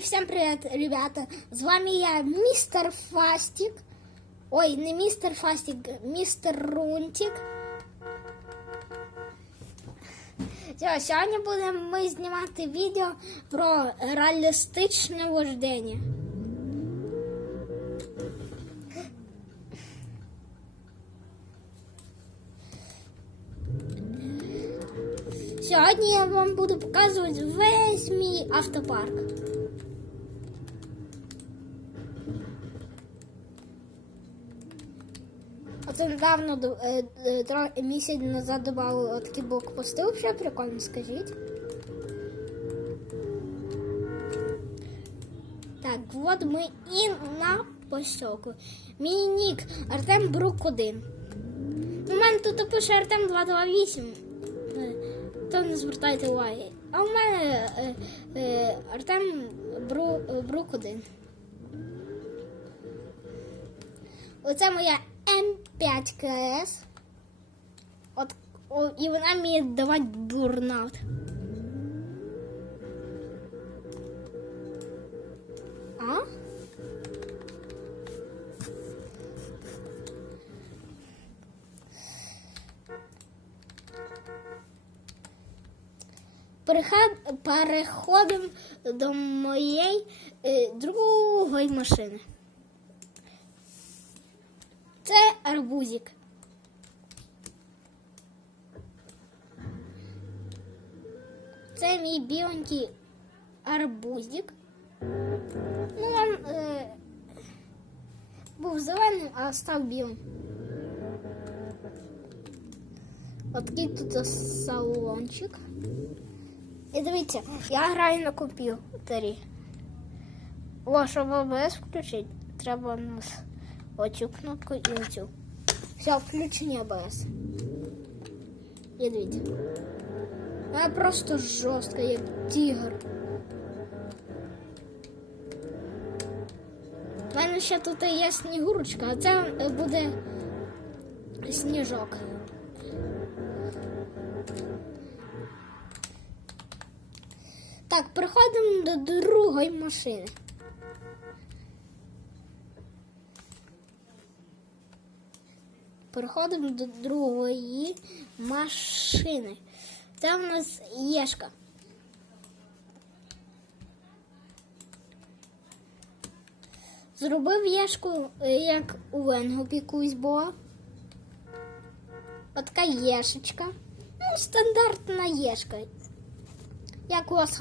всем привет, ребята! З вами я, містер Фастик. Ой, не містер Фастик, містер Рунтик. Все, сьогодні будемо ми знімати відео про реалістичне вождення. Сьогодні я вам буду показувати весь мій автопарк. Оце недавно е, е, місяць назад додали такий блокпости, взагалі прикольно, скажіть. Так, от ми і на посілку. Мій нік Артем Брук 1. У мене тут пише Артем 228. Е, То не звертайте уваги. А у мене Артем Бру, Брук 1. Оце моя М5 КС. От, о, і вона вміє давати бурнаут. А? Переходимо до моєї е, другої машини. Це арбузик. Це мій біленький арбузик. Ну, він е, був зеленим, а став білим. От такий тут салончик. І дивіться, я граю на комп'ютері. О, щоб ОБС включити, треба нас оцю кнопку і оцю. Все, включення ОБС. І дивіться. Просто жорстка, як тігр. У мене ще тут є снігурочка, а це е, буде сніжок. Так, переходимо до другої машини. Переходимо до другої машини. Це в нас єшка. Зробив єшку, е, як у Венгопі колись була. Отака єшечка. Ну, стандартна єшка. Як у вас